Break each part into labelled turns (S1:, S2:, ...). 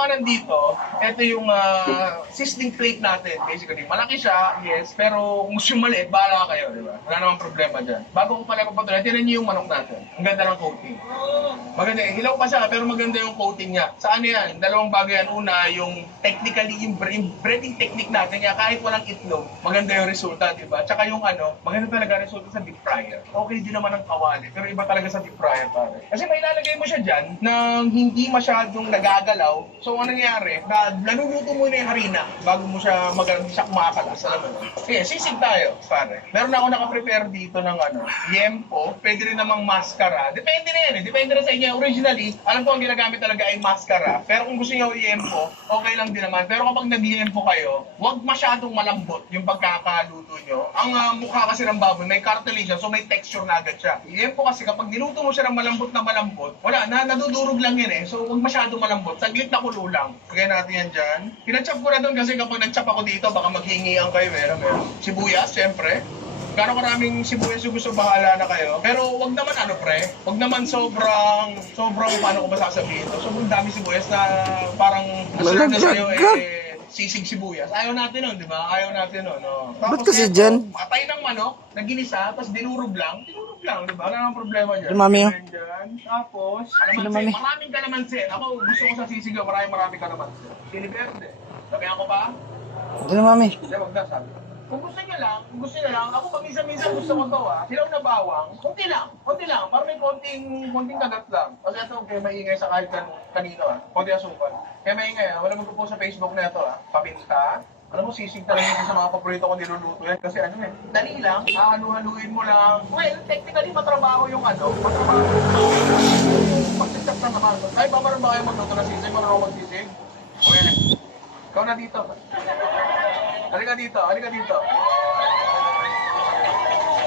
S1: mga nandito, ito yung ah, sizzling plate natin. Basically, malaki siya, yes, pero kung gusto yung maliit, bahala kayo, di ba? Wala namang problema dyan. Bago ko pala papatuloy, tinan niyo yung manok natin. Ang ganda ng coating. Maganda, eh. hilaw pa siya, pero maganda yung coating niya. Sa ano yan? Dalawang bagay yan. Una, yung technically, yung yung breading technique natin niya, kahit walang itlog, maganda yung resulta, di ba? Tsaka yung ano, maganda talaga resulta sa deep fryer. Okay din naman ang kawali, pero iba talaga sa deep fryer, pare. Kasi may ilalagay mo siya dyan nang hindi masyadong nagagalaw. So, ano nangyari? Na, naluluto mo na yung harina bago mo siya mag hindi siya kumakalas. Alam mo na. Sige, sisig tayo, pare. Meron ako nakaprepare dito ng ano, yempo, pwede rin namang mascara. Depende na yan eh. Depende na sa inyo. Originally, alam ko ang ginagamit talaga ay mascara. Pero kung gusto niyo yempo, okay lang din naman. Pero kapag nag-yempo kayo, huwag masyadong malambot yung pagkakaluto nyo. Ang ah, mukha kasi ng baboy, may cartilage so may texture na agad siya. Yempo kasi kapag niluto mo siya ng malambot na malambot, wala na, nadudurog lang yan eh. So huwag masyadong malambot. Saglit na kulo lang. Lagay natin yan dyan. Pinachop ko na doon kasi kapag nagchop ako dito, baka maghingian kayo. Meron, meron. Sibuyas, syempre. Gano'ng karaming sibuyas yung gusto bahala na kayo. Pero wag naman ano pre, wag naman sobrang, sobrang paano ko ba sasabihin to? Sobrang dami sibuyas na parang nasunod na sa'yo eh, sisig sibuyas. Ayaw natin nun, di ba? Ayaw natin nun. No?
S2: Ba't kasi
S1: eto,
S2: dyan?
S1: Patay ng manok, naginisa, tapos dinurog lang. Dinurog lang, di ba? Wala nang problema dyan.
S2: Yung mami,
S1: dyan. Tapos, kalamansi.
S2: mami?
S1: Maraming kalamansi. Ako, gusto ko sa sisig, oh, maraming maraming kalamansi. Chili verde. Sabihan ko pa?
S2: Ito na, mami.
S1: Hindi, wag na, sabi. Kung gusto niya lang, kung gusto niya lang, ako paminsan-minsan gusto ko to ah. Silaw na bawang, konti lang, konti lang, para may konting, konting kagat lang. Kasi ito, kaya maingay sa kahit kan, kanino ah, konti asukal. Kaya maingay ah, wala magpo sa Facebook na ito ah. Papinta, alam mo, sisig talaga yun sa mga paborito ko niluluto yan. Kasi ano eh, dali lang, halu-haluin mo lang. Well, technically matrabaho yung ano, matrabaho yung pagsisak na naman. Ay, ba meron ba kayo magluto ng sisig? Marunong magsisig? Okay na. Ikaw na dito. Halika dito, halika dito.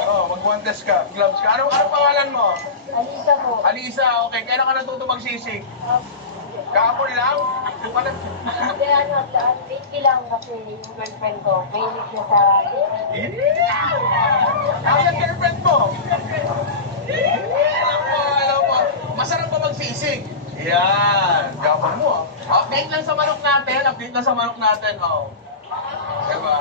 S1: Oh, mag-guantes ka, gloves ka. Ano, ano pangalan mo?
S3: Alisa po.
S1: Alisa, okay. Kailan ka natuto magsisig? Kahapon lang? Kung ano?
S3: Hindi ano, kasi yung girlfriend ko. Mahilig siya sa.
S1: Ako ang girlfriend mo. Alam mo, alam mo. Masarap ba magsisig? Yan. Gabang mo. ah. Update lang sa manok natin. Update lang sa manok natin. Oh. Diba?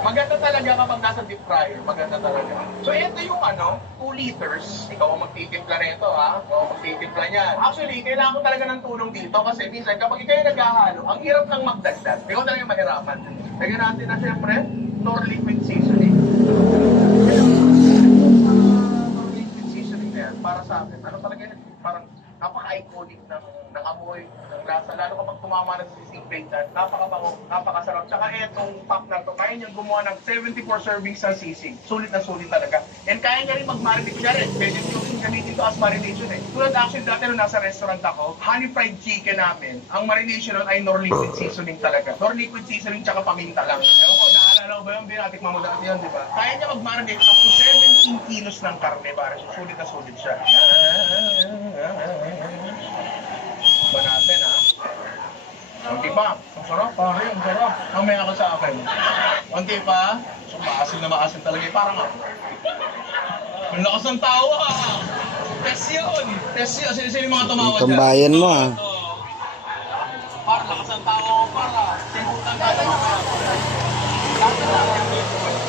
S1: Maganda talaga kapag nasa deep fryer. Maganda talaga. So, ito yung ano, 2 liters. Ikaw ang magtitimpla nito, ha? Ikaw ang magtitimpla niyan. Actually, kailangan ko talaga ng tulong dito kasi minsan kapag ikaw naghahalo, ang hirap ng magdagdag. Ikaw talaga mahirapan. Lagyan natin na siyempre, nor liquid seasoning. Nor liquid seasoning na yan, para sa akin. Ano talaga yan? Parang napaka-iconic ng, ng amoy, ng lasa. Lalo kapag tumama na sa sisig plate na, napakabango, napakasarap. Tsaka etong pack na to, kaya niyang gumawa ng 74 servings ng sisig. Sulit na sulit talaga. And kaya niya rin mag-marinate. Kunyari, pwede nyo rin gamitin to as marination eh. Tulad actually dati nung nasa restaurant ako, honey fried chicken namin, ang marination nun ay nor liquid seasoning talaga. Nor liquid seasoning tsaka paminta lang. Ewan ko, naalala ko ba yun? Binatik mo dati yun, di ba? Kaya niya mag-marinate up to 17 kilos ng karne para sulit na sulit siya. Ba natin ha? Kunti pa. Ang sarap, pare. Ang sarap. Mamaya ka sa akin. Kunti pa. So, maasim na maasim talaga. eh. Parang ako. Ang lakas ng tawa. Test yun. Test yun. Sino sino mga tumawag dyan?
S2: Tambayan mo ah.
S1: Para lakas ang tao para. Simutan ka lang. Lakas ang.